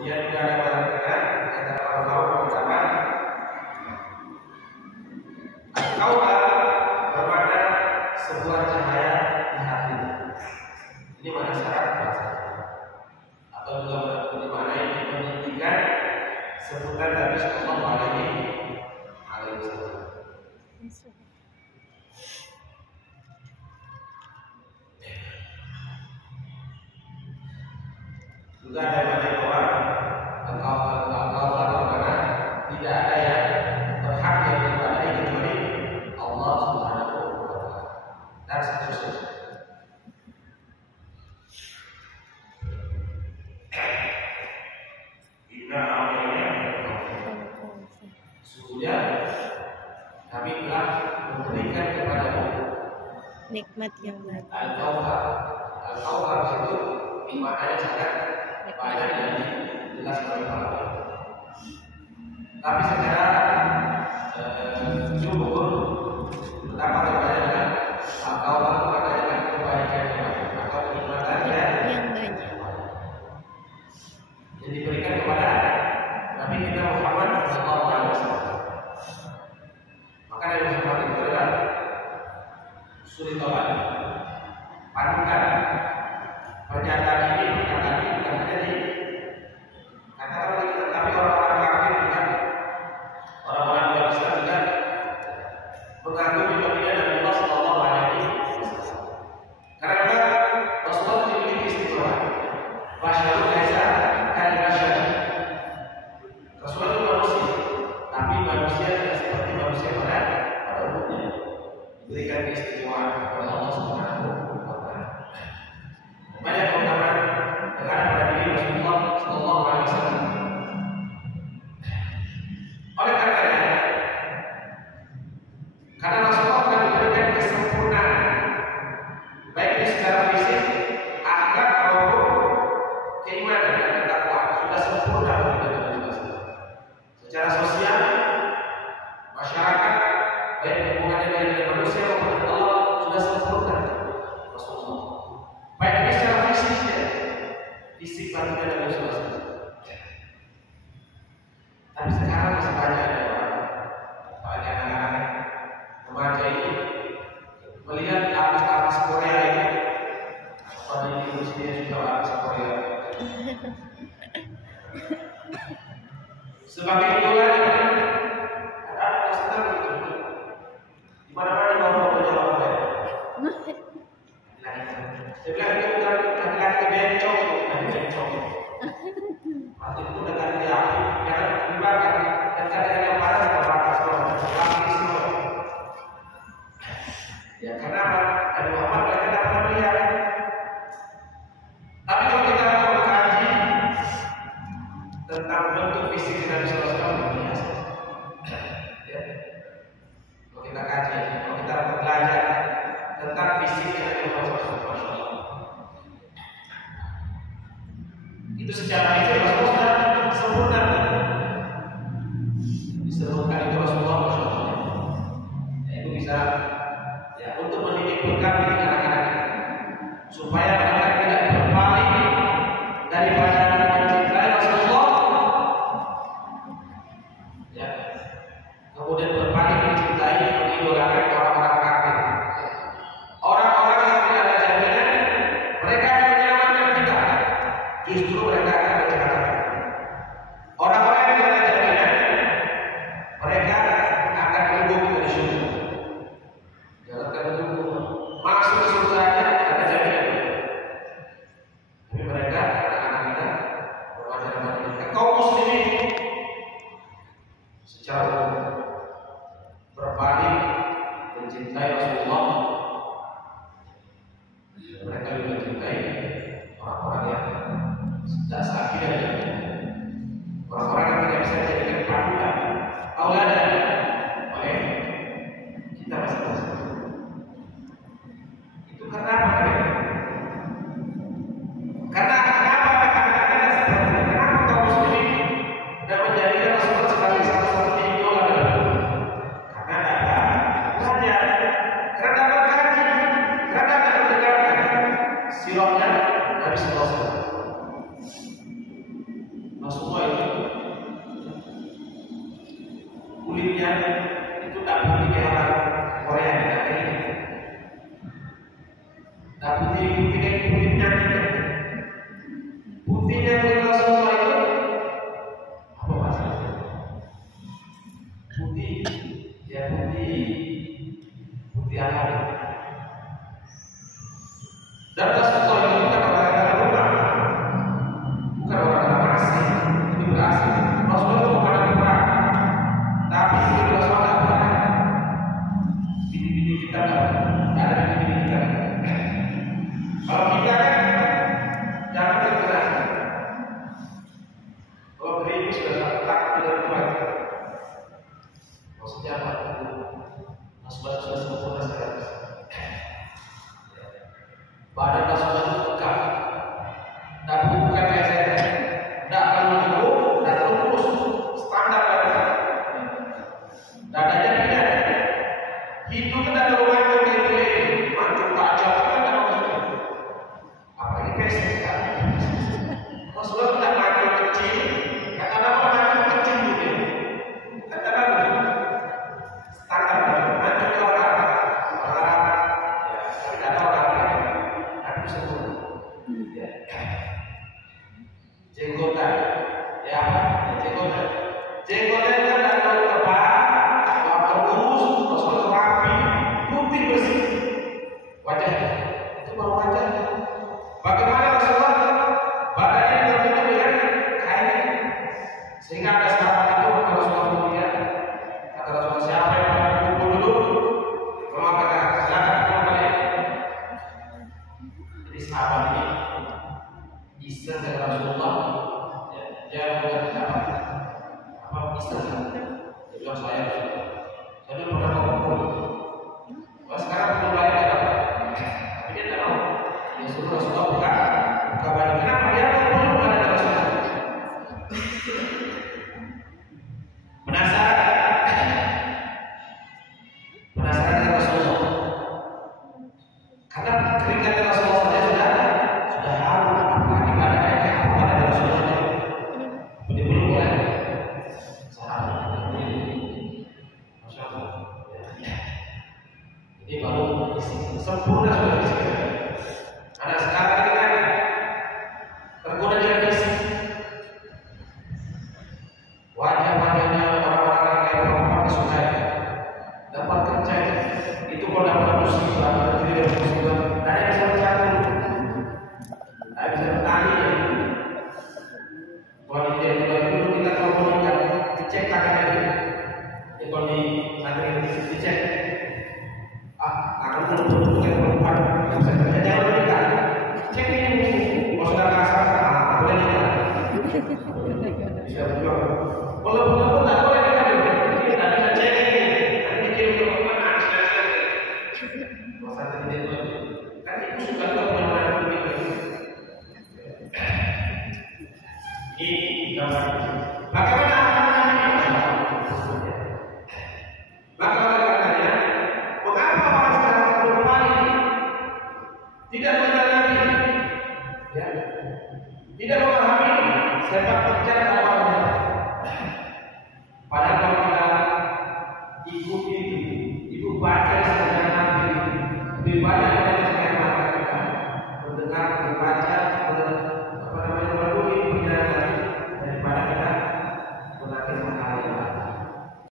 Dia tidak ada perbedaan antara al-qaul dan ucapan. Al-qaul bermakna sebuah cahaya di hati. Ini mana syarat bahasa. Atau juga dimaknai menghentikan sebutan Nabi Sallallahu Alaihi Wasallam. Juga ada banyak orang al-qaul bermakna tidak ada yang berhak yang diibadahi kecuali Allah Subhanahu wa Ta'ala dan seterusnya. Sesungguhnya kami telah memberikan kepadamu nikmat yang baik. Al-Kautsar itu maknanya sangat banyak dan jelas oleh para ulama. Tapi secara jumhur pendapat yang banyak dengan Al-Kautsar itu maknanya dengan kebaikan yang banyak atau kenikmatan yang banyak yang diberikan kepada Nabi kita Muhammad Sallallahu Alaihi Wasallam. Maka Nabi Muhammad itu adalah suri-tolan, panutan. Pernyataan ini bukan hanya di katakan kita, tapi orang-orang kafir juga, orang-orang luar Islam juga mengagumi baginda Nabi Muhammad Sallallahu Alaihi Wasallam. Karena Rasulullah memiliki istimewa. Basyarun laisa kal basyar. Rasulullah itu manusia, tapi manusia tidak seperti manusia pada umumnya. Diberikan keistimewaan oleh Allah Subhanahu wa Ta'ala. Banyak keutamaan yang ada pada diri Rasulullah Sallallahu Alaihi Wasallam. Oleh karenanya, karena Rasulullah telah diberikan kesempurnaan, baik ini secara fisik, akhlak maupun keimanan dan ketakwaan sudah sempurna bagi Nabi Muhammad. Secara sosial, masyarakat, baik hubungannya dengan manusia maupun Allah sudah sempurna Rasulullah. Baik ini secara fisik baginda Nabi Muhammad. Tapi sekarang masih banyak ada orang, apalagi anak-anak remaja ini melihat artis-artis Korea ini, pada Indonesia juga artis Korea. Sebagai idola, ada yang senang gitu. Di mana-mana di bawah fotonya orang Korea. Saya bilang itu bukan laki-laki bencong, Waktu itu dengan dia, jangan dibakar, dan kadang yang parah dibakar semua. Ya kenapa? Nabi Muhammad mereka tidak pernah melihat. Tapi kalau kita mengkaji tentang bentuk fisik Nabi Sallallahu Alaihi Wasallam, ya. Kalau kita kaji, kalau kita belajar tentang fisik Nabi Muhammad SAW, itu secara fisik Rasulullah sudah sempurna. Disebutkan itu Rasulullah SAW, itu bisa ya untuk mendidik bekal di anak-anak supaya mereka tidak berpaling daripada mencintai Rasulullah, ya kemudian berpaling mencintai mengidolakan orang-orang kafir, orang-orang yang tidak ada jaminan mereka akan menyelamatkan kita, justru mereka akan mencelakakan. Orang-orang yang tidak ada jaminan mereka akan menunggu kita di surga. Jangan menunggu masuk surga ada jaminan. Tapi mereka anak-anak kita remaja-remaja kaum muslimin secara umum berpaling mencintai Rasulullah. Mereka juga mencintai orang-orang yang tidak seakidah dengan orang-orang yang tidak bisa dijadikan panutan, tauladan oleh kita masing-masing. Itu karena apa? Kenapa seperti itu? Kenapa kaum muslimin dan menjadikan Rasulullah sebagai satu-satunya idola dalam hidup? Karena ada belajar, karena berkaji, karena mendengarkan sirahnya Nabi Sallallahu Alaihi Wasallam. Jenggotnya kan tidak terlalu tebal, tidak terus, terus rapi, putih bersih. Wajahnya itu baru wajah. Bagaimana Rasulullah badannya tertutup dengan kain, sehingga ada sahabat itu kata Rasulullah kemudian kata Rasulullah, siapa yang mau kumpul dulu? Kalau kata silakan pulang balik. Jadi sahabat ini iseng kata Rasulullah, dia berkata apa iseng? Dia bilang saya dulu pernah mau kumpul. Wah sekarang kumpul balik ada apa? Tapi dia tidak mau. Dia suruh Rasulullah buka baju. Kenapa dia kumpul pada Rasulullah? Penasaran dengan Rasulullah. Karena keringat Rasulullah saja sudah harum, apalagi badannya kayak apa pada Rasulullah. Betul-betul boleh. Sahabat. Masya Allah. Ini baru sempurna sudah fisik. Karena sekarang ini kan tergoda dengan fisik. Wajah-wajahnya orang-orang kayak perempuan disukai, dapat kerja itu kalau dapat musibah, tidak musibah, ada yang bisa bercanda, ada yang bisa bertani. Kalau dia dulu kita kalau menikah, dicek tangannya dulu. Kalau di santri dicek, tangan belum kayak perempuan, bisa kerja jangan menikah. Cek ini, kalau sudah kasar, boleh nikah. Bisa berjuang. Kalau belum tak boleh nikah dulu. Ini tidak bisa cek ini. Nanti dikirim ke rumah, masa tidak itu kan itu suka juga benar-benar begitu. Ini gambar. Bagaimana katanya? Mengapa orang sekarang perempuan ini tidak mengenal Nabi? Ya, tidak memahami sepak terjang